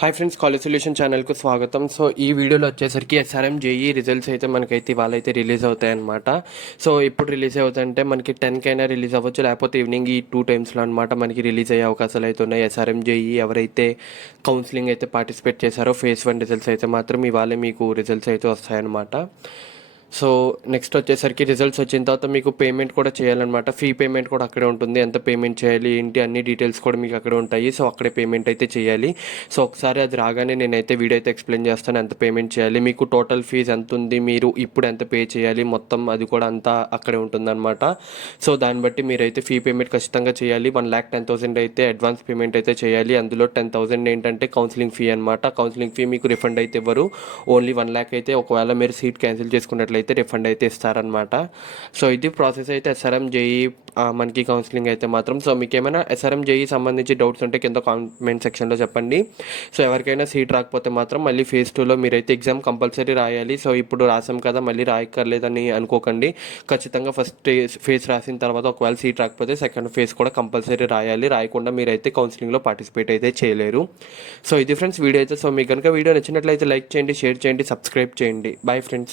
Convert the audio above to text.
Hi friends, college solution ఛానల్కు స్వాగతం. So ఈ వీడియోలో వచ్చేసరికి ఎస్ఆర్ఎం జేఈ రిజల్ట్స్ అయితే మనకైతే ఇవాళ అయితే రిలీజ్ అవుతాయి అనమాట. సో ఇప్పుడు రిలీజ్ అవుతాయంటే మనకి 10 రిలీజ్ అవ్వచ్చు, లేకపోతే ఈవినింగ్ ఈ 2 టైమ్స్లో అనమాట మనకి రిలీజ్ అయ్యే అవకాశాలు అయితే ఉన్నాయి. ఎస్ఆర్ఎం జేఈ ఎవరైతే కౌన్సిలింగ్ అయితే పార్టిసిపేట్ చేశారో ఫేజ్ 1 రిజల్ట్స్ అయితే మాత్రం ఇవాళే మీకు రిజల్ట్స్ అయితే వస్తాయన్నమాట. సో నెక్స్ట్ వచ్చేసరికి రిజల్ట్స్ వచ్చిన తర్వాత మీకు పేమెంట్ కూడా చేయాలన్నమాట. ఫీ పేమెంట్ కూడా అక్కడే ఉంటుంది. ఎంత పేమెంట్ చేయాలి ఏంటి అన్ని డీటెయిల్స్ కూడా మీకు అక్కడే ఉంటాయి. సో అక్కడే పేమెంట్ అయితే చేయాలి. సో ఒకసారి అది రాగానే నేనైతే వీడియో అయితే ఎక్స్ప్లెయిన్ చేస్తాను, ఎంత పేమెంట్ చేయాలి, మీకు టోటల్ ఫీజు ఎంత ఉంది, మీరు ఇప్పుడు ఎంత పే చేయాలి, మొత్తం అది కూడా అంతా అక్కడే ఉంటుందన్నమాట. సో దాన్ని బట్టి మీరైతే ఫీ పేమెంట్ ఖచ్చితంగా చేయాలి. 1,10,000 అయితే అడ్వాన్స్ పేమెంట్ అయితే చేయాలి. అందులో 10,000 ఏంటంటే కౌన్సిలింగ్ ఫీ అనమాట. కౌన్సిలింగ్ ఫీ మీకు రిఫండ్ అయితే ఇవ్వరు. ఓన్లీ 1,00,000 అయితే ఒకవేళ మీరు సీట్ క్యాన్సిల్ చేసుకున్నట్లయితే రిఫండ్ అయితే ఇస్తారనమాట. సో ఇది ప్రాసెస్ అయితే ఎస్ఆర్ఎం జేఈ మనకి కౌన్సిలింగ్ అయితే మాత్రం. సో మీకు ఏమైనా ఎస్ఆర్ఎం జేఈ సంబంధించి డౌట్స్ ఉంటే కింద కామెంట్ సెక్షన్లో చెప్పండి. సో ఎవరికైనా సీట్ రాకపోతే మాత్రం మళ్ళీ ఫేజ్ 2లో మీరైతే ఎగ్జామ్ కంపల్సరీ రాయాలి. సో ఇప్పుడు రాసాం కదా మళ్ళీ రాయక్కర్లేదని అనుకోకండి. ఖచ్చితంగా ఫస్ట్ ఫేజ్ రాసిన తర్వాత ఒకవేళ సీట్ రాకపోతే సెకండ్ ఫేజ్ కూడా కంపల్సరీ రాయాలి. రాయకుండా మీరైతే కౌన్సిలింగ్లో పార్టిసిపేట్ అయితే చేయలేరు. సో ఇది ఫ్రెండ్స్ వీడియో అయితే. సో మీకు కనుక వీడియో నచ్చినట్లయితే లైక్ చేయండి, షేర్ చేయండి, సబ్స్క్రైబ్ చేయండి. Bye friends.